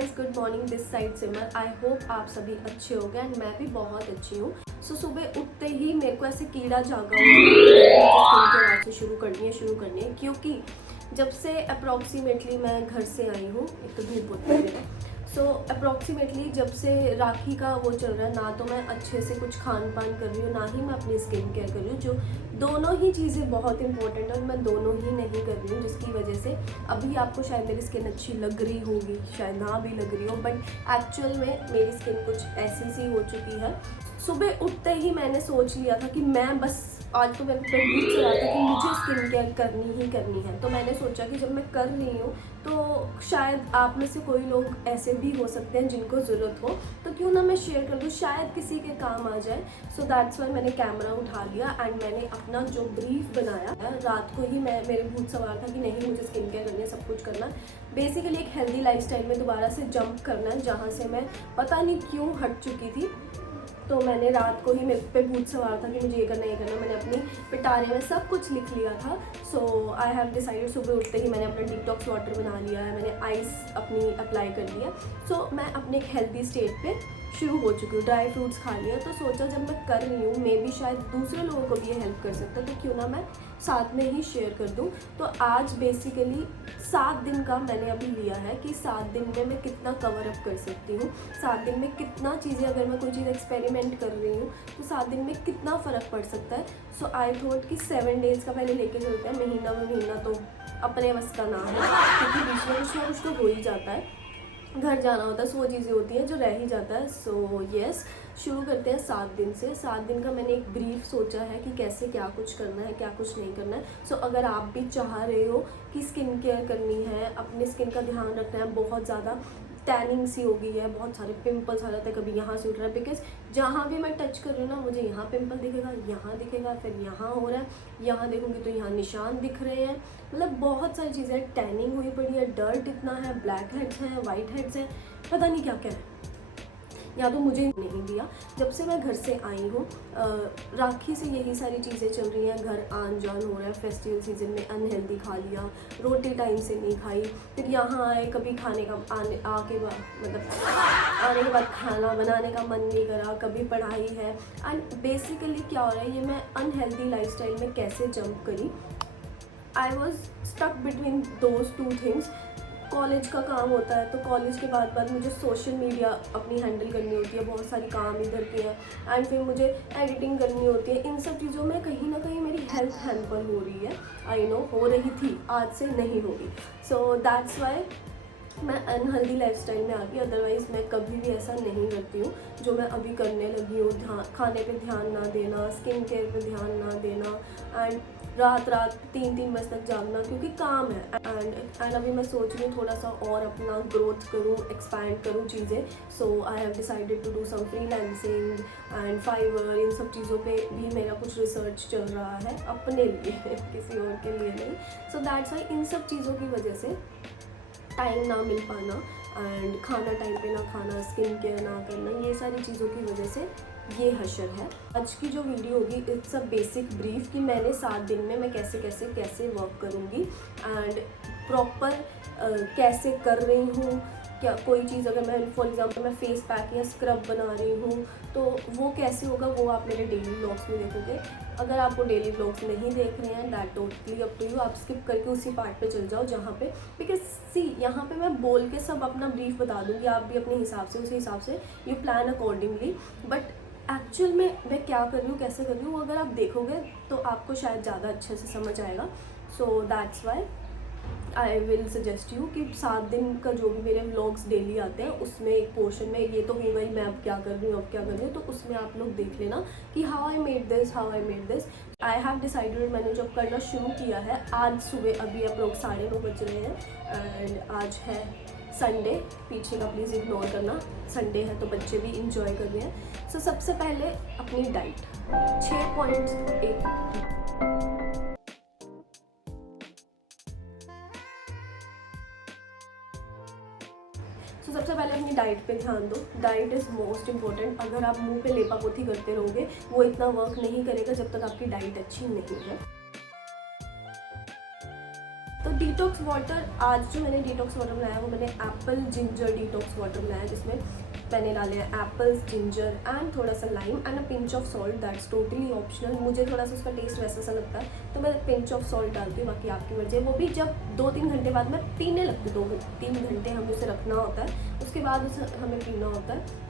Guys, good morning. This side Simar. I hope आप सभी अच्छे हो गए एंड मैं भी बहुत अच्छी हूँ। सुबह उठते ही मेरे को ऐसे कीड़ा जागा हुआ स्किन केयर आज से शुरू करनी है क्योंकि जब से अप्रॉक्सीमेटली मैं घर से आई हूँ, एक तो धूप होती है, सो अप्रॉक्सीमेटली जब से राखी का वो चल रहा है, ना तो मैं अच्छे से कुछ खान पान कर रही हूँ, ना ही मैं अपनी स्किन केयर कर रही हूँ, जो दोनों ही चीज़ें बहुत इंपॉर्टेंट है और मैं दोनों ही नहीं कर रही हूँ, जिसकी वजह से अभी आपको शायद मेरी स्किन अच्छी लग रही होगी, शायद ना भी लग रही हो, बट एक्चुअल में मेरी स्किन कुछ ऐसी सी हो चुकी है। सुबह उठते ही मैंने सोच लिया था कि मैं बस आज तो मेरे पेट भूख से रहा था कि मुझे स्किन केयर करनी है। तो मैंने सोचा कि जब मैं कर रही हूँ तो शायद आप में से कोई लोग ऐसे भी हो सकते हैं जिनको ज़रूरत हो, तो क्यों ना मैं शेयर कर दूँ, शायद किसी के काम आ जाए। सो दैट्स वाई मैंने कैमरा उठा लिया एंड मैंने अपना जो ब्रीफ बनाया है, रात को ही मेरे भूत सवार था कि नहीं मुझे स्किन केयर करनी है, सब कुछ करना है, बेसिकली एक हेल्दी लाइफस्टाइल में दोबारा से जंप करना है, जहाँ से मैं पता नहीं क्यों हट चुकी थी। तो मैंने रात को ही मेरे पे भूत सवार था कि मुझे ये करना मैंने अपनी पिटारे में सब कुछ लिख लिया था। सो आई हैव डिसाइडेड, सुबह उठते ही मैंने अपना डिटॉक्स वाटर बना लिया है, मैंने आइस अपनी अप्लाई कर लिया। सो मैं अपने एक हेल्दी स्टेट पे शुरू हो चुकी हूँ, ड्राई फ्रूट्स खा लिया। तो सोचा जब मैं कर रही हूँ, मे भी शायद दूसरे लोगों को भी ये हेल्प कर सकता है, तो क्यों ना मैं साथ में ही शेयर कर दूँ। तो आज बेसिकली 7 दिन का मैंने अभी लिया है कि 7 दिन में मैं कितना कवर अप कर सकती हूँ, 7 दिन में कितना चीज़ें, अगर मैं कोई चीज़ एक्सपेरिमेंट कर रही हूँ तो 7 दिन में कितना फ़र्क पड़ सकता है। सो आई थॉट कि 7 डेज़ का पहले लेके चलते हैं, महीना तो अपने बस का ना है, क्योंकि बीच में कुछ ना कुछ तो हो ही जाता है, घर जाना होता है, सो वो चीज़ें होती हैं जो रह ही जाता है। सो यस, शुरू करते हैं 7 दिन से। 7 दिन का मैंने एक ब्रीफ सोचा है कि कैसे क्या कुछ करना है, क्या कुछ नहीं करना है। सो अगर आप भी चाह रहे हो कि स्किन केयर करनी है, अपनी स्किन का ध्यान रखना है, बहुत ज़्यादा टैनिंग सी हो गई है, बहुत सारे पिंपल्स आ जाते हैं, कभी यहाँ से उठ रहा है, बिकॉज जहाँ भी मैं टच कर रही हूँ ना, मुझे यहाँ पिंपल दिखेगा, यहाँ दिखेगा, फिर यहाँ हो रहा है, यहाँ देखूँगी तो यहाँ निशान दिख रहे हैं, मतलब बहुत सारी चीज़ें, टैनिंग हुई पड़ी है, डर्ट इतना है, ब्लैक हेड्स हैं, वाइट हेड्स हैं, पता नहीं क्या क्या है, या तो मुझे नहीं दिया। जब से मैं घर से आई हूँ, राखी से यही सारी चीज़ें चल रही हैं, घर आन जान हो रहा है, फेस्टिवल सीजन में अनहेल्दी खा लिया, रोटी टाइम से नहीं खाई, फिर यहाँ आए, कभी खाने का आने के बाद खाना बनाने का मन नहीं करा, कभी पढ़ाई है, एंड बेसिकली क्या हो रहा है, ये मैं अनहेल्दी लाइफस्टाइल में कैसे जंप करी। I was stuck between those 2 things. College का काम होता है, तो कॉलेज के बाद मुझे सोशल मीडिया अपनी हैंडल करनी होती है, बहुत सारी काम इधर के हैं, एंड फिर मुझे एडिटिंग करनी होती है। इन सब चीज़ों में कहीं ना कहीं मेरी हेल्थ हैम्पर हो रही है। आई नो, हो रही थी, आज से नहीं होगी। सो दैट्स वाई मैं अनहेल्दी लाइफस्टाइल में आ गई, अदरवाइज़ मैं कभी भी ऐसा नहीं करती हूँ जो मैं अभी करने लगी हूँ। खाने पे ध्यान ना देना, स्किन केयर पे ध्यान ना देना, एंड रात 3 बजे तक जागना क्योंकि काम है। एंड अभी मैं सोच रही हूँ थोड़ा सा और अपना ग्रोथ करूँ, एक्सपैंड करूँ चीज़ें। So I have decided to do some freelancing and Fiverr, इन सब चीज़ों पे भी मेरा कुछ रिसर्च चल रहा है अपने लिए, किसी और के लिए नहीं। सो दैट्स वाई इन सब चीज़ों की वजह से टाइम ना मिल पाना, एंड खाना टाइम पे ना खाना, स्किन केयर ना करना, ये सारी चीज़ों की वजह से ये हशर है। आज की जो वीडियो होगी, इट्स अ बेसिक ब्रीफ कि मैंने 7 दिन में मैं कैसे वर्क करूँगी, एंड प्रॉपर कैसे कर रही हूँ, क्या कोई चीज़, अगर मैं फॉर एग्जांपल मैं फेस पैक या स्क्रब बना रही हूँ तो वो कैसे होगा, वो आप मेरे डेली व्लॉग्स में देखोगे। अगर आपको डेली व्लॉग्स नहीं देख रहे हैं, that totally up to you, आप स्किप करके उसी पार्ट पे चल जाओ जहाँ पे, बिकॉज सी यहाँ पे मैं बोल के सब अपना ब्रीफ बता दूँगी, आप भी अपने हिसाब से उसी हिसाब से you plan accordingly, but actual में मैं क्या कर रही हूँ, कैसे कर रही हूँ, अगर आप देखोगे तो आपको शायद ज़्यादा अच्छे से समझ आएगा। So that's why I will suggest you कि 7 दिन का जो भी मेरे व्लॉग्स डेली आते हैं, उसमें एक पोर्शन में ये तो होगा ही, मैं अब क्या कर रही हूँ, तो उसमें आप लोग देख लेना कि how I made this. I have decided, मैंने जब करना शुरू किया है, आज सुबह अभी आप लोग 9:30 बज रहे हैं, एंड आज है संडे, पीछे का प्लीज़ इग्नोर करना, संडे है तो बच्चे भी इंजॉय कर रहे हैं। सो सबसे पहले अपनी डाइट 6.1। तो सबसे पहले अपनी डाइट पे ध्यान दो, डाइट इज़ मोस्ट इम्पॉर्टेंट। अगर आप मुंह पे लेपा पोथी करते रहोगे, वो इतना वर्क नहीं करेगा जब तक आपकी डाइट अच्छी नहीं है। तो डिटॉक्स वाटर, आज जो मैंने डिटॉक्स वाटर बनाया वो मैंने एप्पल जिंजर डिटॉक्स वाटर बनाया, जिसमें मैंने डाले हैं एप्पल्स, जिंजर एंड थोड़ा सा lime and a pinch of salt, that's totally optional. मुझे थोड़ा सा उसका टेस्ट वैसा सा लगता है तो मैं पिंच ऑफ सॉल्ट डालती हूँ, बाकी आपकी मर्जी है। वो भी जब 2-3 घंटे बाद मैं पीने लगती हूँ, 2-3 घंटे हमें उसे रखना होता है, उसके बाद उसे हमें पीना होता है।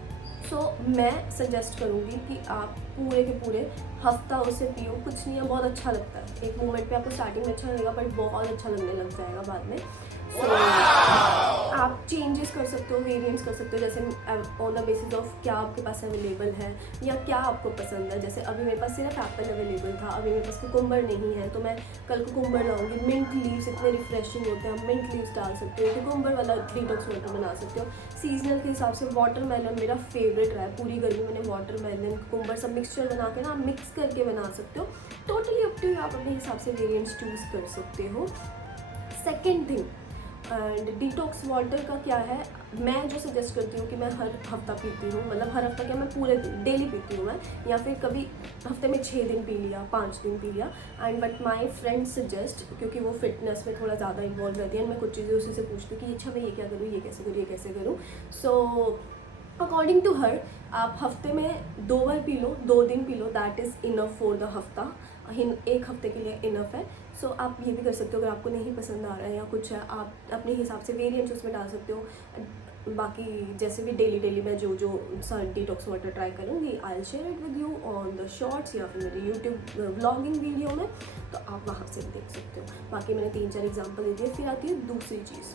सो मैं सजेस्ट करूँगी कि आप पूरे के पूरे हफ्ता उसे पियो, कुछ नहीं है, बहुत अच्छा लगता है। एक मोमेंट पे आपको स्टार्टिंग में अच्छा लगेगा बट बहुत अच्छा लगने लग जाएगा बाद में। सो आप चेंजेस कर सकते हो, वेरिएंट्स कर सकते हो, जैसे ऑन द बेसिस ऑफ क्या आपके पास अवेलेबल है या क्या आपको पसंद है। जैसे अभी मेरे पास सिर्फ एप्पल अवेलेबल था, अभी मेरे पास कुकुम्बर नहीं है तो मैं कल कुकुम्बर लाऊंगी। मिंट लीव्स इतने रिफ्रेशिंग होते हैं, मिंट लीव्स डाल सकते हो, कुकुम्बर वाला डिटॉक्स वाटर बना सकते हो। सीजनल के हिसाब से वाटरमेलन मेरा फेवरेट रहा है, पूरी गर्मी मैंने वाटरमेलन कुकुम्बर सब मिक्सचर बना के ना मिक्स करके बना सकते हो। टोटली अप टू यू, आप अपने हिसाब से वेरिएंट्स चूज़ कर सकते हो। Second thing, and detox water का क्या है, मैं जो सजेस्ट करती हूँ कि मैं हर हफ्ता पीती हूँ, मतलब हर हफ्ता क्या, मैं पूरे दिन डेली पीती हूँ मैं, या फिर कभी हफ्ते में 6 दिन पी लिया, 5 दिन पी लिया। And but my friend suggest, क्योंकि वो फिटनेस में थोड़ा ज़्यादा इन्वॉल्व रहती है, मैं कुछ चीज़ें उसी से पूछती हूँ कि अच्छा मैं ये क्या करूँ, ये कैसे करूँ, ये कैसे करूँ। सो अकॉर्डिंग टू हर, आप हफ्ते में 2 बार पी लो, 2 दिन P low, that is enough for the हफ्ता, एक हफ्ते के लिए इनफ है। सो आप ये भी कर सकते हो, अगर आपको नहीं पसंद आ रहा है या कुछ है, आप अपने हिसाब से वेरिएंट्स उसमें डाल सकते हो। बाकी जैसे भी डेली मैं जो डिटॉक्स वाटर ट्राई करूँगी, I will share it with you on the shorts या फिर मेरे यूट्यूब व्लॉगिंग वीडियो में, तो आप वहाँ से भी देख सकते हो। बाकी मैंने 3-4 एग्जाम्पल दे दिए। फिर आती है दूसरी चीज़,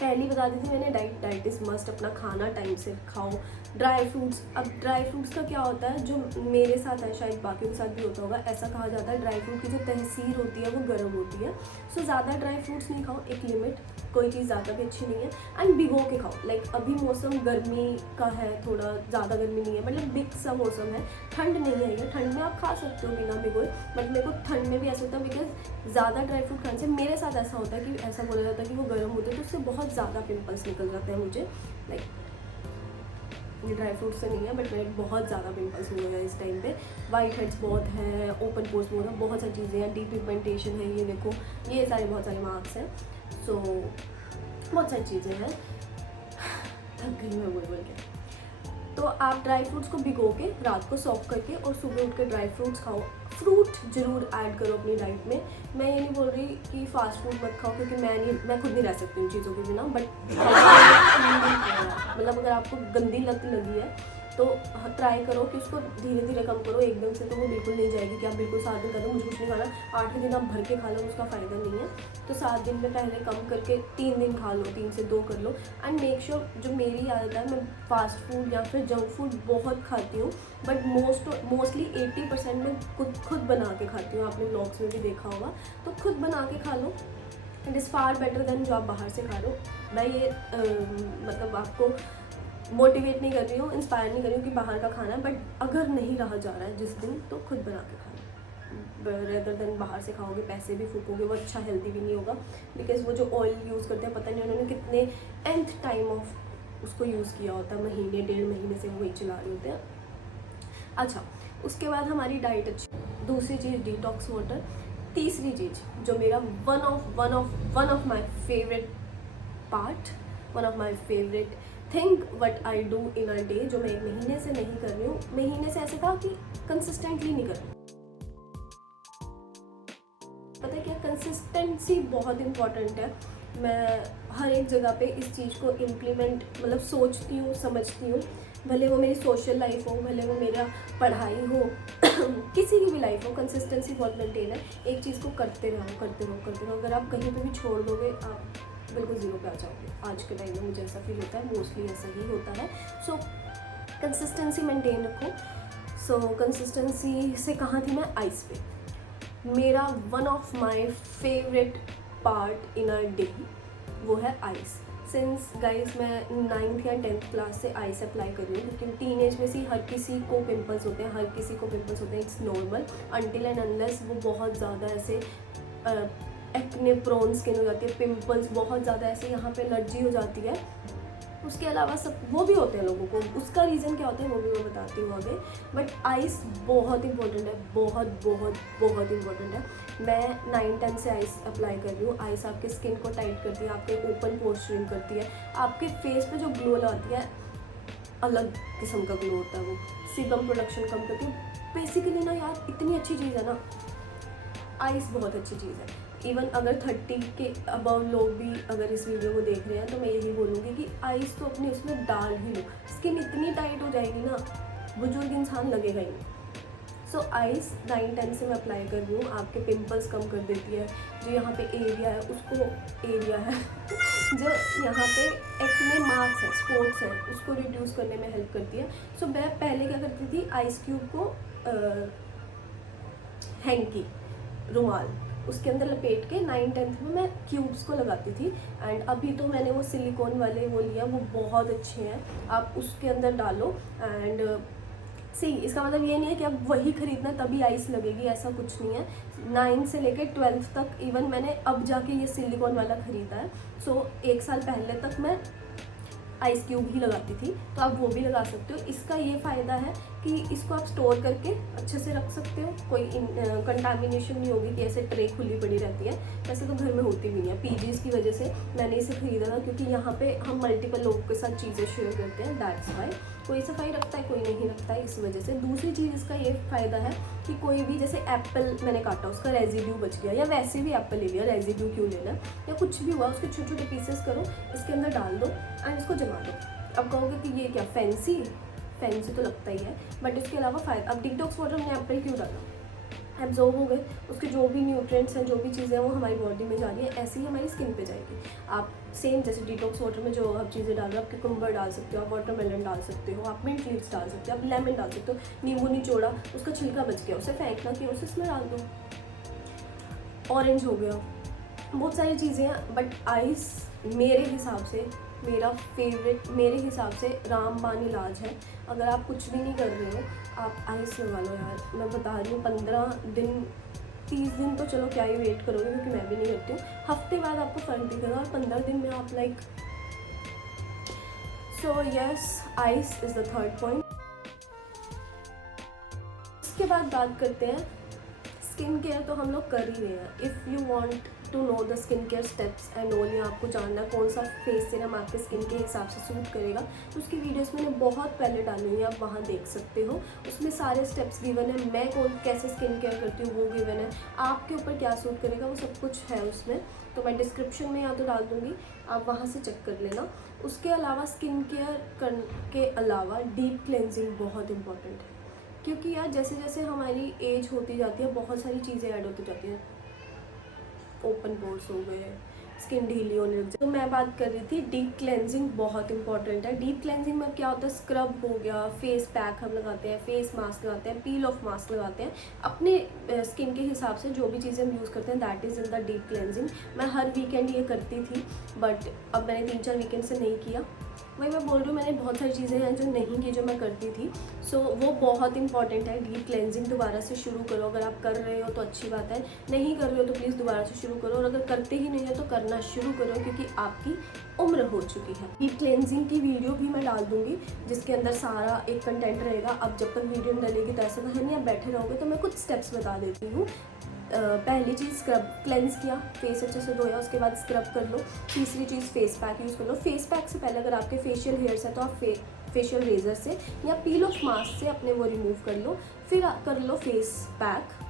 पहली बता दी थी मैंने, डाइट इज़ मस्ट, अपना खाना टाइम से खाओ। ड्राई फ्रूट्स, अब ड्राई फ्रूट्स का क्या होता है, जो मेरे साथ है शायद बाकियों के साथ भी होता होगा, ऐसा कहा जाता है ड्राई फ्रूट की जो तहसीर होती है वो गर्म होती है। सो ज़्यादा ड्राई फ्रूट्स नहीं खाओ, एक लिमिट, कोई चीज़ ज़्यादा भी अच्छी नहीं है। एंड भिगो के खाओ, लाइक अभी मौसम गर्मी का है, थोड़ा ज़्यादा गर्मी नहीं है, मतलब मिक्स सा मौसम है, ठंड नहीं है ये, ठंड में आप खा सकते हो बिना भिगोए, बट मेरे को ठंड में भी ऐसा होता है बिकॉज ज़्यादा ड्राई फ्रूट खाने से मेरे साथ ऐसा होता है कि ऐसा बोला जाता है कि वो गर्म होते हैं, तो उससे बहुत ज़्यादा पिंपल्स निकल जाते हैं मुझे। लाइक ये ड्राई फ्रूट से नहीं है बट मेरे बहुत ज़्यादा पिंपल्स हुए हैं इस टाइम पे, वाइट हेड्स बहुत हैं, ओपन पोर्स बहुत है, बहुत सारी चीज़ें हैं, डीपिगमेंटेशन है, ये देखो, ये सारे बहुत सारे मार्क्स हैं। सो बहुत सारी चीज़ें हैं, थक गई मैं बोल के। तो आप ड्राई फ्रूट्स को भिगो के रात को सॉक करके और सुबह उठ के ड्राई फ्रूट्स खाओ। फ्रूट जरूर ऐड करो अपनी डाइट में। मैं ये नहीं बोल रही कि फास्ट फूड मत खाओ, क्योंकि मैं खुद नहीं रह सकती उन चीज़ों के बिना, बट मतलब अगर आपको गंदी लत लगी है तो ट्राई करो कि उसको धीरे धीरे कम करो, एकदम से तो वो बिल्कुल नहीं जाएगी कि आप बिल्कुल 7 दिन करो मुझे कुछ नहीं खाना, 8वें दिन आप भर के खा लो, उसका फ़ायदा नहीं है। तो 7 दिन में पहले कम करके 3 दिन खा लो, 3 से 2 कर लो। एंड मेक श्योर, जो मेरी आदत है, मैं फास्ट फूड या फिर जंक फूड बहुत खाती हूँ, बट मोस्टली 80% में खुद बना के खाती हूँ। आपने व्लॉग्स में भी देखा होगा, तो खुद बना के खा लो, it is far better than जो आप बाहर से खा रहे हो। मैं ये मतलब आपको मोटिवेट नहीं कर रही हूँ, इंस्पायर नहीं कर रही हूँ कि बाहर का खाना, बट अगर नहीं रहा जा रहा है जिस दिन, तो खुद बना के खाना, रेदर देन बाहर से खाओगे, पैसे भी फूकोगे, वो अच्छा हेल्दी भी नहीं होगा। बिकॉज वो जो ऑयल यूज़ करते हैं, पता नहीं उन्होंने कितने nth टाइम ऑफ उसको यूज़ किया होता है, महीने 1.5 महीने से वही चला रहे होते हैं। अच्छा, उसके बाद हमारी डाइट अच्छी, दूसरी चीज़ डिटॉक्स वाटर, तीसरी चीज़ जो मेरा one of my favourite part, one of my favourite thing what I do in a day, जो मैं 1 महीने से नहीं कर रही हूँ, महीने से ऐसे था कि कंसिस्टेंटली नहीं कर रही। पता है क्या, कंसिस्टेंसी बहुत इंपॉर्टेंट है। मैं हर एक जगह पे इस चीज़ को इम्प्लीमेंट, मतलब सोचती हूँ, समझती हूँ, भले वो मेरी सोशल लाइफ हो, भले वो मेरा पढ़ाई हो किसी की भी लाइफ हो, कंसिस्टेंसी बहुत मेंटेन है। एक चीज़ को करते रहो। अगर आप कहीं पे भी छोड़ दोगे, आप बिल्कुल ज़ीरो पे आ जाओगे। आज के टाइम में मुझे ऐसा फील होता है, मोस्टली ऐसा ही होता है। सो कंसिस्टेंसी मेंटेन रखो। सो कंसिस्टेंसी से कहाँ थी मैं, आइस पे। मेरा one of my favourite part in a day वो है आइस। सिंस गाइस मैं 9th या 10th क्लास से आइस अप्लाई कर रही हूँ, क्योंकि टीनेज में से हर किसी को पिंपल्स होते हैं, it's normal, until and unless वो बहुत ज़्यादा ऐसे एक्ने प्रोन स्किन हो जाती है, पिंपल्स बहुत ज़्यादा ऐसे यहाँ पे एलर्जी हो जाती है, उसके अलावा सब वो भी होते हैं लोगों को, उसका रीज़न क्या होता है वो भी मैं बताती हूँ आगे। बट आइस बहुत इंपॉर्टेंट है, बहुत बहुत बहुत इंपॉर्टेंट है। मैं 9-10 से आइस अप्लाई कर रही हूँ। आइस आपके स्किन को टाइट करती है, आपके ओपन पोर्स श्रिंक करती है, आपके फेस पे जो ग्लो लाती है, अलग किस्म का ग्लो होता है वो, सीबम प्रोडक्शन कम करती है। बेसिकली ना यार इतनी अच्छी चीज़ है ना, आइस बहुत अच्छी चीज़ है। इवन अगर 30 के अबव लोग भी अगर इस वीडियो को देख रहे हैं तो मैं यही बोलूँगी कि आइस तो अपने उसमें डाल ही लो, स्किन इतनी टाइट हो जाएगी ना, बुजुर्ग इंसान लगेगा ही नहीं। सो आइस 9-10 से मैं अप्लाई कर रही हूँ। आपके पिंपल्स कम कर देती है, जो यहाँ पे एरिया है उसको एरिया है जो यहाँ पे एक्ने मार्क्स है, स्पॉट्स है, उसको रिड्यूस करने में हेल्प करती है। सो मैं पहले क्या करती थी, आइस क्यूब को हैंकी रुमाल उसके अंदर लपेट के 9-10 में मैं क्यूब्स को लगाती थी। एंड अभी तो मैंने वो सिलिकॉन वाले वो लिया, वो बहुत अच्छे हैं, आप उसके अंदर डालो। एंड सी इसका मतलब ये नहीं है कि अब वही खरीदना तभी आइस लगेगी, ऐसा कुछ नहीं है। 9 से लेकर 12 तक इवन मैंने अब जाके ये सिलिकॉन वाला ख़रीदा है। सो 1 साल पहले तक मैं आइस क्यूब ही लगाती थी, तो आप वो भी लगा सकते हो। इसका ये फ़ायदा है कि इसको आप स्टोर करके अच्छे से रख सकते हो, कोई कंटामिनेशन नहीं होगी कि ऐसे ट्रे खुली पड़ी रहती है। वैसे तो घर में होती भी नहीं है, पीजीज़ की वजह से मैंने इसे ख़रीदा था, क्योंकि यहाँ पे हम मल्टीपल लोगों के साथ चीज़ें शेयर करते हैं, दैट्स वाई। कोई सफाई रखता है, कोई नहीं रखता है, इस वजह से। दूसरी चीज़ इसका ये फ़ायदा है कि कोई भी जैसे एप्पल मैंने काटा, उसका रेजिड्यू बच गया, या वैसे भी एप्पल ले लिया, रेजिड्यू क्यों लेना, या कुछ भी हुआ, उसके छोटे छोटे पीसेस करो, इसके अंदर डाल दो एंड इसको जमा दो। अब कहोगे कि ये क्या फैंसी तो लगता ही है, बट इसके अलावा फ़ायदा। अब डिटॉक्स वाटर में एप्पल क्यों डाला, एब्जॉर्ब हो गए, उसके जो भी न्यूट्रिएंट्स हैं, जो भी चीज़ें हैं वो हमारी बॉडी में जा रही है, ऐसे ही हमारी स्किन पे जाएगी। आप सेम जैसे डिटॉक्स वाटर में जो आप चीज़ें डाल रहे हो, आप कुकुम्बर डाल सकते हो, आप वाटरमेलन डाल सकते हो, आप मिंट लीव्स डाल सकते हो, आप लेमन डाल सकते हो, नींबू निचोड़ा, उसका छिलका बच गया, उसे फेंकना कि उसे इसमें डाल दो, ऑरेंज हो गया, बहुत सारी चीज़ें हैं। बट आइस मेरे हिसाब से मेरा फेवरेट, मेरे हिसाब से रामबाण इलाज है। अगर आप कुछ भी नहीं कर रहे हो, आप आइस लगा लो यार। मैं बता रही हूँ 15 दिन 30 दिन तो चलो क्या ही वेट करोगे, क्योंकि मैं भी नहीं करती हूँ, हफ्ते बाद आपको फ़र्क दिखेगा, और 15 दिन में आप like. So yes, ice is the third point. इसके बाद बात करते हैं स्किन केयर। तो हम लोग कर ही रहे हैं। If you want to know the skin care steps and all, या आपको जानना कौन सा फेस सीरम आपके स्किन के हिसाब से सूट करेगा, तो उसकी वीडियोस मैंने बहुत पहले डाली हुई है, आप वहाँ देख सकते हो। उसमें सारे स्टेप्स गिवन है, मैं कैसे स्किन केयर करती हूँ वो गिवन है, आपके ऊपर क्या सूट करेगा वो सब कुछ है उसमें। तो मैं डिस्क्रिप्शन में या तो डाल दूँगी, आप वहाँ से चेक कर लेना। उसके अलावा स्किन केयर के अलावा डीप क्लेंजिंग बहुत इंपॉर्टेंट है, क्योंकि यार जैसे जैसे हमारी एज होती जाती है, बहुत सारी चीज़ें ऐड होती जाती हैं, ओपन पोर्स हो गए, स्किन ढीली होने लग जाए। तो मैं बात कर रही थी डीप क्लेंजिंग बहुत इंपॉर्टेंट है। डीप क्लेंजिंग में क्या होता है, स्क्रब हो गया, फेस पैक हम लगाते हैं, फेस मास्क लगाते हैं, पील ऑफ मास्क लगाते हैं, अपने स्किन के हिसाब से जो भी चीज़ें हम यूज़ करते हैं, that is in the deep cleansing. मैं हर वीकेंड ये करती थी, बट अब मैंने 3-4 वीकेंड से नहीं किया। वही मैं बोल रही हूँ, मैंने बहुत सारी चीज़ें हैं जो नहीं की, जो मैं करती थी। सो वो बहुत इंपॉर्टेंट है। डीप क्लेंजिंग दोबारा से शुरू करो, अगर आप कर रहे हो तो अच्छी बात है, नहीं कर रहे हो तो प्लीज़ दोबारा से शुरू करो, और अगर करते ही नहीं हो तो करना शुरू करो, क्योंकि आपकी उम्र हो चुकी है। डीप क्लेंजिंग की वीडियो भी मैं डाल दूँगी, जिसके अंदर सारा एक कंटेंट रहेगा। अब जब तक वीडियो डलेगी तो ऐसा तो है नहीं, आप बैठे रहोगे, तो मैं कुछ स्टेप्स बता देती हूँ। पहली चीज़, स्क्रब, क्लेंस किया, फेस अच्छे से धोया, उसके बाद स्क्रब कर लो। तीसरी चीज़, फेस पैक यूज़ कर लो। फेस पैक से पहले अगर आपके फेशियल हेयर्स है तो आप फेशियल रेजर से या पील ऑफ मास्क से अपने वो रिमूव कर लो, फिर कर लो फेस पैक।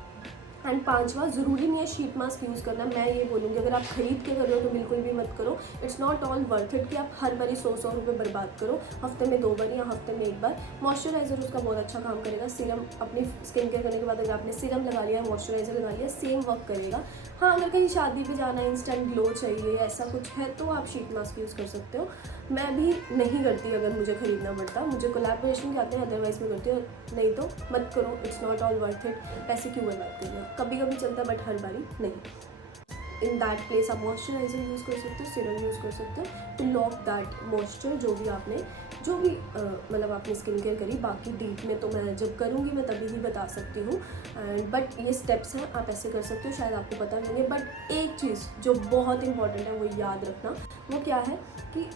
एंड 5वां, ज़रूरी नहीं है शीट मास्क यूज़ करना। मैं ये बोलूँगी, अगर आप खरीद के कर रहे हो तो बिल्कुल भी मत करो। It's not all worth it कि आप हर बारी 100 रुपये बर्बाद करो। हफ्ते में 2 बार या हफ्ते में 1 बार। मॉइस्चराइज़र उसका बहुत अच्छा काम करेगा। सीरम, अपनी स्किन केयर करने के बाद अगर आपने सीरम लगा लिया, मॉइस्चराइज़र लगा लिया, सेम वर्क करेगा। हाँ, अगर कहीं शादी पे जाना है, इंस्टेंट ग्लो चाहिए, ऐसा कुछ है, तो आप शीट मास्क यूज़ कर सकते हो। मैं भी नहीं करती अगर मुझे ख़रीदना पड़ता, मुझे कोलैबोरेशन के आते हैं, अदरवाइज़ मैं करती हूँ। नहीं तो मत करो, it's not all worth it. पैसे क्यों बर्बाद करना, कभी कभी चलता है, बट हर बारी नहीं। इन दैट प्लेस आप मॉइस्चराइज़र यूज़ कर सकते हो, सीरम यूज़ कर सकते हो टू लॉक दैट मॉइस्चर, जो भी मतलब आपने स्किन केयर करी। बाकी डीप में तो मैं जब करूँगी मैं तभी ही बता सकती हूँ। एंड बट ये स्टेप्स हैं, आप ऐसे कर सकते हो, शायद आपको पता नहीं है। बट एक चीज़ जो बहुत इंपॉर्टेंट है वो याद रखना, वो क्या है कि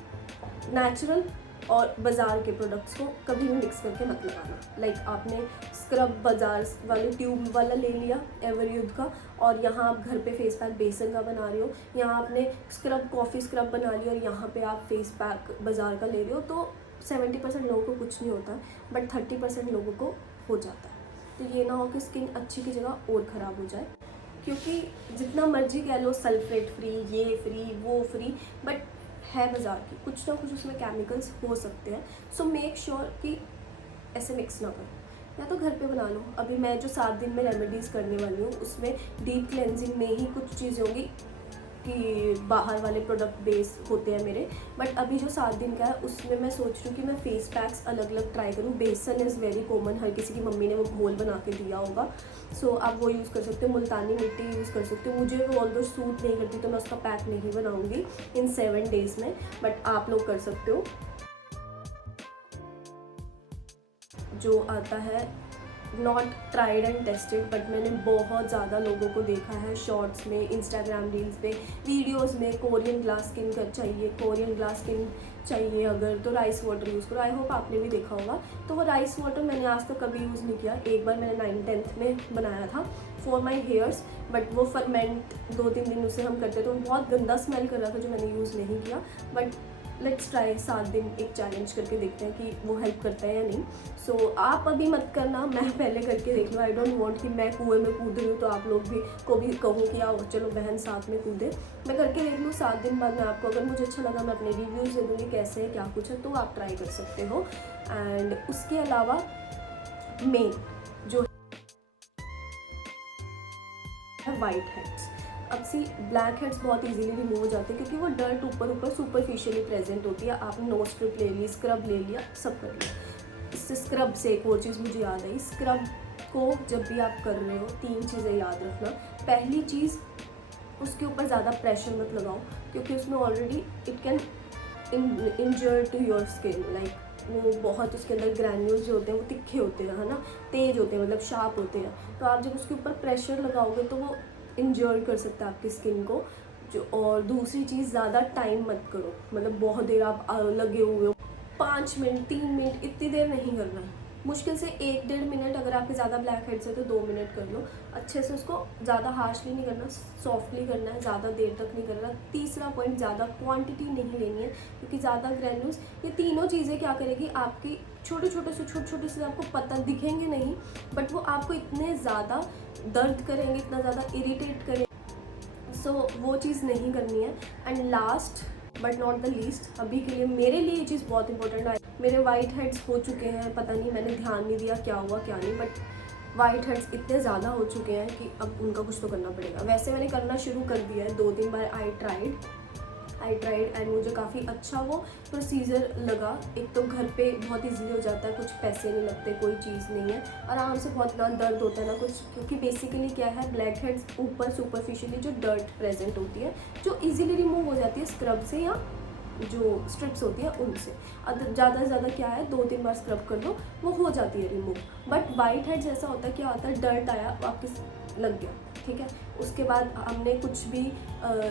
नेचुरल और बाज़ार के प्रोडक्ट्स को कभी भी मिक्स करके मत लगाना। लाइक आपने स्क्रब बाजार वाले ट्यूब वाला ले लिया एवरयूथ का, और यहाँ आप घर पे फेस पैक बेसन का बना रहे हो, यहाँ आपने स्क्रब कॉफ़ी स्क्रब बना लिया और यहाँ पे आप फेस पैक बाज़ार का ले रहे हो, तो 70% लोगों को कुछ नहीं होता, बट 30% लोगों को हो जाता है। तो ये ना हो कि स्किन अच्छी की जगह और ख़राब हो जाए, क्योंकि जितना मर्जी कह लो सल्फेट फ्री, ये फ्री, वो फ्री, बट है बाज़ार की, कुछ ना कुछ उसमें केमिकल्स हो सकते हैं। सो मेक श्योर कि ऐसे मिक्स ना करो, या तो घर पे बना लो। अभी मैं जो 7 दिन में रेमेडीज़ करने वाली हूँ उसमें डीप क्लेंजिंग में ही कुछ चीज़ें होंगी कि बाहर वाले प्रोडक्ट बेस होते हैं मेरे, बट अभी जो 7 दिन का है उसमें मैं सोच रही हूँ कि मैं फेस पैक्स अलग अलग ट्राई करूँ। बेसन इज़ वेरी कॉमन, हर किसी की मम्मी ने वो घोल बना के दिया होगा, सो आप वो यूज़ कर सकते हो। मुल्तानी मिट्टी यूज़ कर सकते हो, मुझे वो ऑल्दो सूट नहीं करती तो मैं उसका पैक नहीं बनाऊँगी इन 7 डेज़ में, बट आप लोग कर सकते हो। जो आता है not tried and tested, but मैंने बहुत ज़्यादा लोगों को देखा है शॉर्ट्स में, इंस्टाग्राम रील्स पे, वीडियोस में, कोरियन ग्लास स्किन कर चाहिए, कोरियन ग्लास स्किन चाहिए अगर तो राइस वाटर यूज़ करो। आई होप आपने भी देखा होगा। तो वो राइस वाटर मैंने आज तक कभी यूज़ नहीं किया। एक बार मैंने 9th-10th में बनाया था फॉर माई हेयर्स, बट वो फर्मेंट 2-3 दिन उसे हम करते तो बहुत गंदा स्मेल कर रहा था जो मैंने यूज़ नहीं किया। बट लेट्स ट्राई 7 दिन एक चैलेंज करके देखते हैं कि वो हेल्प करता है या नहीं। सो आप अभी मत करना, मैं पहले करके देख लूँ। आई डोंट वांट कि मैं कुएं में कूद रही हूँ तो आप लोग भी को भी कहूँ कि आओ चलो बहन साथ में कूदे। मैं करके देख लूँ 7 दिन बाद मैं आपको, अगर मुझे अच्छा लगा मैं अपने रिव्यूज़ दे दूँगी कैसे है क्या कुछ है, तो आप ट्राई कर सकते हो। एंड उसके अलावा मेन जो है वाइट हेड्स। अब सी ब्लैक हेड्स बहुत इजीली रिमूव हो जाते हैं क्योंकि वो डर्ट ऊपर ऊपर सुपरफिशियली प्रेजेंट होती है। आपने नोज स्ट्रिप ले ली, स्क्रब ले लिया, सब कर लिया। इससे स्क्रब से एक और चीज़ मुझे याद आई, स्क्रब को जब भी आप कर रहे हो 3 चीज़ें याद रखना। पहली चीज़, उसके ऊपर ज़्यादा प्रेशर मत लगाओ क्योंकि उसमें already it can injure to your skin. Like वो बहुत उसके अंदर ग्रैन्यूल्स जो होते हैं वो तिखे होते हैं, है ना, तेज़ होते हैं, मतलब शार्प होते हैं। तो आप जब उसके ऊपर प्रेशर लगाओगे तो वो इंजर कर सकता है आपकी स्किन को। जो और दूसरी चीज़, ज़्यादा टाइम मत करो, मतलब बहुत देर आप लगे हुए हो, 5 मिनट 3 मिनट इतनी देर नहीं करना है। मुश्किल से 1-1.5 मिनट, अगर आपके ज़्यादा ब्लैक हेड्स है तो 2 मिनट कर लो। अच्छे से उसको ज़्यादा हार्शली नहीं करना, सॉफ्टली करना है, ज़्यादा देर तक नहीं करना। तीसरा पॉइंट, ज़्यादा क्वांटिटी नहीं लेनी है क्योंकि ज़्यादा ग्रैन्यूल्स, ये तीनों चीज़ें क्या करेगी, आपकी छोटे छोटे से आपको पता दिखेंगे नहीं, बट वो आपको इतने ज़्यादा दर्द करेंगे, इतना ज़्यादा इरिटेट करेंगे। सो वो चीज़ नहीं करनी है। And last but not the least, अभी के लिए मेरे लिए ये चीज़ बहुत इंपॉर्टेंट है। मेरे वाइट हेड्स हो चुके हैं, पता नहीं मैंने ध्यान नहीं दिया क्या हुआ क्या नहीं, बट वाइट हेड्स इतने ज़्यादा हो चुके हैं कि अब उनका कुछ तो करना पड़ेगा। वैसे मैंने करना शुरू कर दिया है, 2-3 बार आई ट्राइड एंड मुझे काफ़ी अच्छा वो प्रोसीजर लगा। एक तो घर पे बहुत इजीली हो जाता है, कुछ पैसे नहीं लगते, कोई चीज़ नहीं है, आराम से, बहुत ना दर्द होता है ना कुछ, क्योंकि बेसिकली क्या है, ब्लैक हेड्स ऊपर सुपरफिशियली जो डर्ट प्रेजेंट होती है जो इजीली रिमूव हो जाती है स्क्रब से या जो स्ट्रिप्स होती है उनसे। ज़्यादा से ज़्यादा क्या है, 2-3 बार स्क्रब कर लो, वो हो जाती है रिमूव। बट वाइट हेड्स ऐसा होता है, क्या होता है, डर्ट आया आपके लग गया, ठीक है, उसके बाद हमने कुछ भी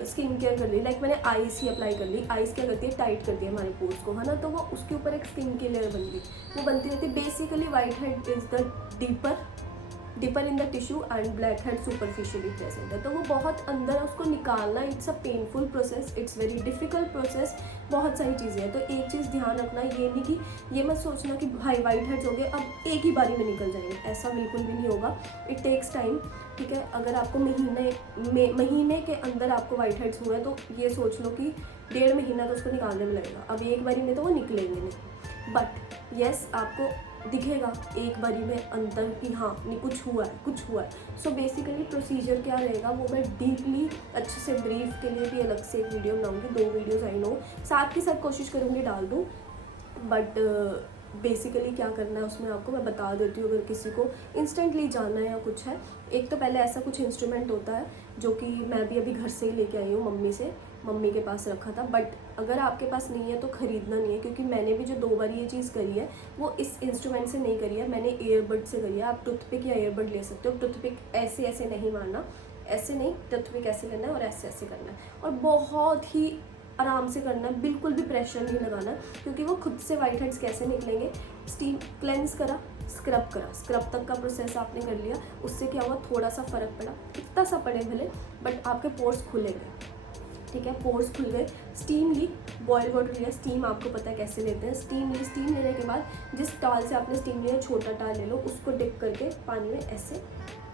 स्किन केयर कर ली, लाइक मैंने आइस ही अप्लाई कर ली। आइस क्या करती है, टाइट करती है हमारे पोर्स को, है ना, तो वो उसके ऊपर एक स्किन की लेयर बन गई, वो बनती रहती है। Basically white head is the deeper in the tissue and black head superficially present है, तो वो बहुत अंदर है, उसको निकालना it's a painful process, it's very difficult process, बहुत सारी चीज़ें हैं। तो एक चीज़ ध्यान रखना, ये नहीं कि ये मत सोचना कि भाई वाइट हेड्स हो गए अब एक ही बारी में निकल जाएंगे, ऐसा बिल्कुल भी नहीं होगा। इट टेक्स टाइम, ठीक है। अगर आपको महीने के अंदर आपको वाइट हेड्स हुए तो ये सोच लो कि 1.5 महीना तो उसको निकालने में लगेगा, अब एक बारी में तो वो निकलेंगे नहीं। बट येस, आपको दिखेगा एक बारी में अंतर कि हाँ नहीं कुछ हुआ है। सो बेसिकली प्रोसीजर क्या रहेगा वो मैं डीपली अच्छे से ब्रीफ के लिए भी अलग से एक वीडियो बनाऊंगी, 2 वीडियोज़ आई नो, साथ के साथ कोशिश करूँगी डाल दूँ। बट बेसिकली क्या करना है उसमें आपको मैं बता देती हूँ, अगर किसी को इंस्टेंटली जानना है या कुछ है। एक तो पहले ऐसा कुछ इंस्ट्रूमेंट होता है जो कि मैं भी अभी घर से ही लेके आई हूँ, मम्मी के पास रखा था। बट अगर आपके पास नहीं है तो ख़रीदना नहीं है, क्योंकि मैंने भी जो 2 बार ये चीज़ करी है वो इस इंस्ट्रूमेंट से नहीं करी है, मैंने ईयरबड से करी है। आप टूथपिक या ईयरबड ले सकते हो। टूथपिक ऐसे नहीं मारना, ऐसे नहीं, टूथपिक ऐसे करना है और ऐसे करना है, और बहुत ही आराम से करना है, बिल्कुल भी प्रेशर नहीं लगाना, क्योंकि वो खुद से वाइट हेड्स कैसे निकलेंगे। स्टीम क्लेंस करा, स्क्रब करा, स्क्रब तक का प्रोसेस आपने कर लिया, उससे क्या हुआ, थोड़ा सा फ़र्क पड़ा, इतना सा पड़े भले, बट आपके पोर्स खुलेंगे, ठीक है, पोर्स खुल गए। स्टीम ली, बॉयल वाटर लिया, स्टीम आपको पता है कैसे लेते हैं, स्टीम ली, स्टीम लेने के बाद जिस टाल से आपने स्टीम लिया, छोटा टाल ले लो, उसको डिप करके पानी में ऐसे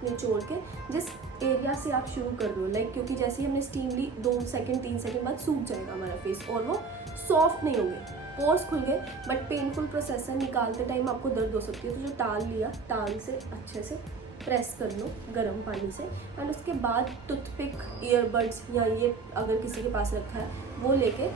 निचोड़ के, जिस एरिया से आप शुरू कर रहे हो, लाइक क्योंकि जैसे ही हमने स्टीम ली 2 सेकंड 3 सेकंड बाद सूख जाएगा हमारा फेस और वो सॉफ्ट नहीं होंगे, पोर्स खुल गए, बट पेनफुल प्रोसेस है, निकालते टाइम आपको दर्द हो सकती है। तो जो टाल लिया, टाल से अच्छे से प्रेस कर लो गर्म पानी से, एंड उसके बाद टूथपिक, ईयरबड्स या ये अगर किसी के पास रखा है वो लेके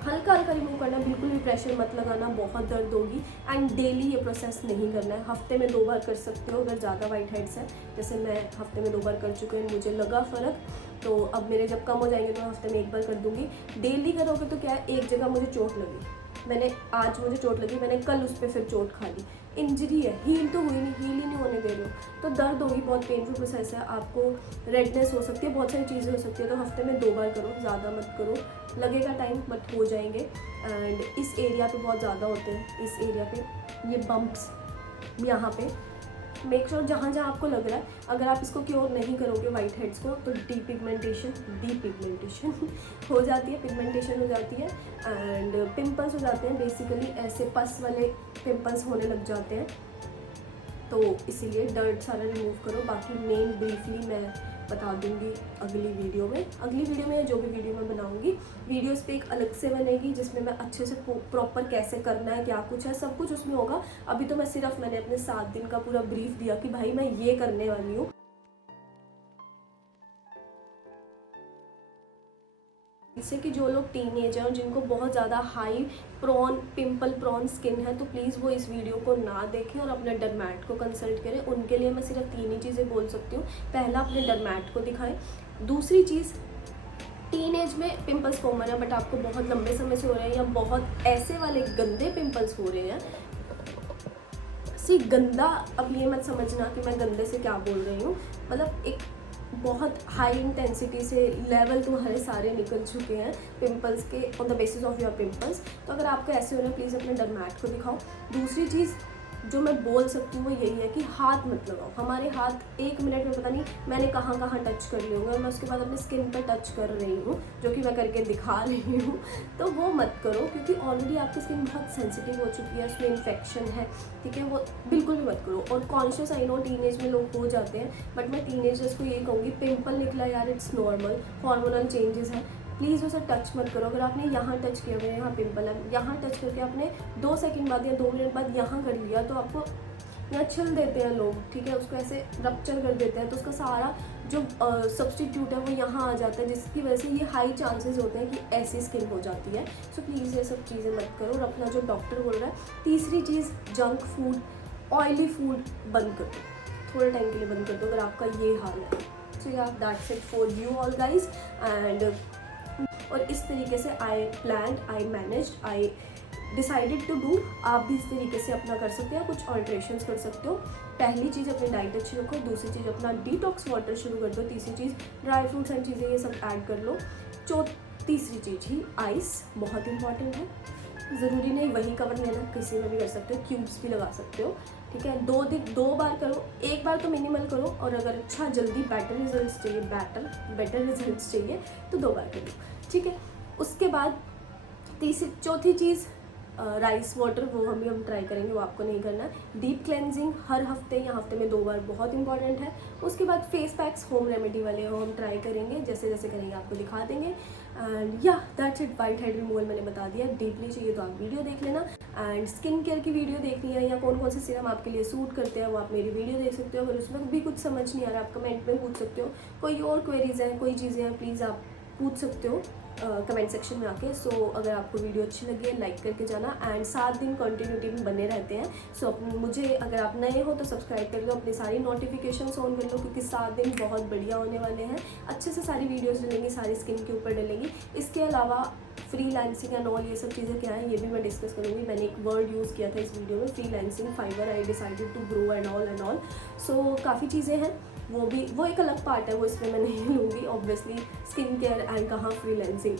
हल्का हल्का रिमूव करना, बिल्कुल भी प्रेशर मत लगाना, बहुत दर्द होगी। एंड डेली ये प्रोसेस नहीं करना है, हफ्ते में 2 बार कर सकते हो अगर ज़्यादा वाइट हेड्स है, जैसे मैं हफ्ते में 2 बार कर चुके हैं, मुझे लगा फ़र्क, तो अब मेरे जब कम हो जाएंगे तो हफ्ते में 1 बार कर दूँगी। डेली करोगे तो क्या है, एक जगह मुझे चोट लगी, मैंने आज मुझे चोट लगी, मैंने कल उस पर फिर चोट खा ली, इंजरी है, हील तो हुई नहीं, हील ही नहीं होने दे रहे हो, तो दर्द होगी, बहुत पेनफुल प्रोसेस है, आपको रेडनेस हो सकती है, बहुत सारी चीज़ें हो सकती है। तो हफ्ते में 2 बार करो, ज़्यादा मत करो, लगेगा टाइम बट हो जाएंगे। एंड इस एरिया पे बहुत ज़्यादा होते हैं, इस एरिया पे ये बम्प्स, यहाँ पे मेक श्योर जहाँ जहाँ आपको लग रहा है, अगर आप इसको क्योर नहीं करोगे वाइट हेड्स को, तो डीपिगमेंटेशन हो जाती है, पिगमेंटेशन हो जाती है, एंड पिंपल्स हो जाते हैं, बेसिकली ऐसे पस वाले पिंपल्स होने लग जाते हैं। तो इसीलिए डर्ट सारा रिमूव करो। बाकी मेन ब्रीफली मैं बता दूंगी अगली वीडियो में जो भी वीडियो मैं बनाऊंगी, वीडियोस पे एक अलग से बनेगी जिसमें मैं अच्छे से प्रॉपर कैसे करना है, क्या कुछ है, सब कुछ उसमें होगा। अभी तो मैंने अपने 7 दिन का पूरा ब्रीफ दिया कि भाई मैं ये करने वाली हूँ। इससे कि जो लोग टीनेज हैं और जिनको बहुत ज़्यादा हाई पिंपल प्रॉन स्किन है, तो प्लीज़ वो इस वीडियो को ना देखें और अपने डर्मैट को कंसल्ट करें। उनके लिए मैं सिर्फ 3 ही चीज़ें बोल सकती हूँ। पहला, अपने डर्मैट को दिखाएं। दूसरी चीज़, टीनेज में पिंपल्स कॉमन है, बट आपको बहुत लंबे समय से हो रहे हैं या बहुत ऐसे वाले गंदे पिंपल्स हो रहे हैं, गंदा, अब ये मत समझना कि मैं गंदे से क्या बोल रही हूँ, मतलब एक बहुत हाई इंटेंसिटी से लेवल तुम्हारे सारे निकल चुके हैं पिंपल्स के, on the basis of your pimples. तो अगर आपको ऐसे हो रहा है, प्लीज़ अपने डर्मैट को दिखाओ। दूसरी चीज़ जो मैं बोल सकती हूँ वो यही है कि हाथ मत लगाओ। हमारे हाथ 1 मिनट में पता नहीं मैंने कहाँ टच कर लिए होंगे, और मैं उसके बाद अपनी स्किन पर टच कर रही हूँ, जो कि मैं करके दिखा रही हूँ। तो वो मत करो, क्योंकि ऑलरेडी आपकी स्किन बहुत सेंसिटिव हो चुकी है, उसमें इन्फेक्शन है, ठीक है, वो बिल्कुल भी मत करो। और कॉन्शियस, आई नो टीनेज में लोग हो जाते हैं, बट मैं टीनेजर्स को ये कहूँगी, पिंपल निकला यार, इट्स नॉर्मल, हार्मोनल चेंजेस हैं, प्लीज़ उसे टच मत करो। अगर आपने यहाँ टच किया हुआ है, यहाँ पिंपल है, यहाँ टच करके आपने 2 सेकंड बाद या 2 मिनट बाद यहाँ कर लिया, तो आपको यहाँ छिल देते हैं लोग, ठीक है, उसको ऐसे रप्चर कर देते हैं, तो उसका सारा जो सब्सटीट्यूट है वो यहाँ आ जाता है, जिसकी वजह से ये हाई चांसेस होते हैं कि ऐसी स्किन हो जाती है। सो प्लीज़ ये सब चीज़ें मत करो, और अपना जो डॉक्टर बोल रहा है। तीसरी चीज़, जंक फूड, ऑयली फूड बंद कर दो, थोड़े टाइम के लिए बंद कर दो अगर आपका ये हाल है। So yeah that's it for you all guys. And और इस तरीके से I managed, I decided to do. आप भी इस तरीके से अपना कर सकते हैं, कुछ ऑल्ट्रेशंस कर सकते हो। पहली चीज़, अपनी डाइट अच्छी रखो। दूसरी चीज़, अपना डिटॉक्स वाटर शुरू कर दो। तीसरी चीज़, ड्राई फ्रूट्स एंड चीज़ें ये सब ऐड कर लो। तीसरी चीज़ ही आइस, बहुत इंपॉर्टेंट है। ज़रूरी नहीं वही कवर लेना, किसी में भी कर सकते हो, क्यूब्स भी लगा सकते हो, ठीक है। 2 बार करो, 1 बार तो मिनिमल करो, और अगर अच्छा जल्दी बेटर रिजल्ट्स चाहिए तो 2 बार करो, ठीक है। उसके बाद चौथी चीज़, राइस वाटर, वो हम ट्राई करेंगे, वो आपको नहीं करना है। डीप क्लेंजिंग हर हफ्ते या हफ्ते में 2 बार बहुत इंपॉर्टेंट है। उसके बाद फेस पैक्स होम रेमेडी वाले वो हम ट्राई करेंगे, जैसे जैसे करेंगे आपको दिखा देंगे। एंड या that's it, white head removal मैंने बता दिया। डीपली चाहिए तो आप वीडियो देख लेना, एंड स्किन केयर की वीडियो देखनी है या कौन कौन से सीरम आपके लिए सूट करते हैं, वो आप मेरी वीडियो देख सकते हो। अगर उसमें भी कुछ समझ नहीं आ रहा, आप कमेंट में पूछ सकते हो। कोई और क्वेरीज हैं, कोई चीज़ें हैं, प्लीज़ आप पूछ सकते हो कमेंट सेक्शन में आके। सो अगर आपको वीडियो अच्छी लगी है, लाइक करके जाना। एंड 7 दिन कंटिन्यूटी में बने रहते हैं। सो मुझे, अगर आप नए हो तो सब्सक्राइब कर लो, अपनी सारी नोटिफिकेशंस ऑन कर लो, क्योंकि 7 दिन बहुत बढ़िया होने वाले हैं। अच्छे से सारी वीडियोस डलेंगी, सारी स्किन के ऊपर डलेंगी। इसके अलावा फ्रीलांसिंग एंड ऑल, ये सब चीज़ें क्या है ये भी मैं डिस्कस करूँगी। मैंने एक वर्ड यूज़ किया था इस वीडियो में, freelancing, Fiverr, I decided to grow and all. So काफ़ी चीज़ें हैं, वो एक अलग पार्ट है, वो इसमें मैं नहीं लूँगी ऑब्वियसली। स्किन केयर एंड कहाँ फ्रीलांसिंग।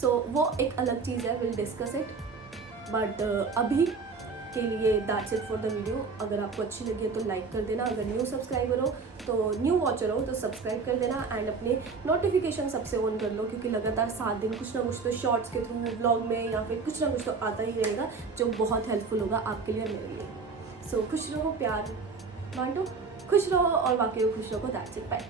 सो वो एक अलग चीज़ है, विल डिस्कस इट। बट अभी के लिए that's it for the video. अगर आपको अच्छी लगी है तो लाइक कर देना, अगर न्यू सब्सक्राइबर हो तो न्यू वॉचर हो तो सब्सक्राइब कर देना, एंड अपने नोटिफिकेशन सबसे ऑन कर लो, क्योंकि लगातार 7 दिन कुछ ना कुछ तो शॉर्ट्स के थ्रू, ब्लॉग में या फिर कुछ ना कुछ तो आता ही रहेगा जो बहुत हेल्पफुल होगा आपके लिए, मेरे लिए। सो खुश रहो, प्यार बांटो, खुश रहो और बाकी खुश रहो। That's it, bye.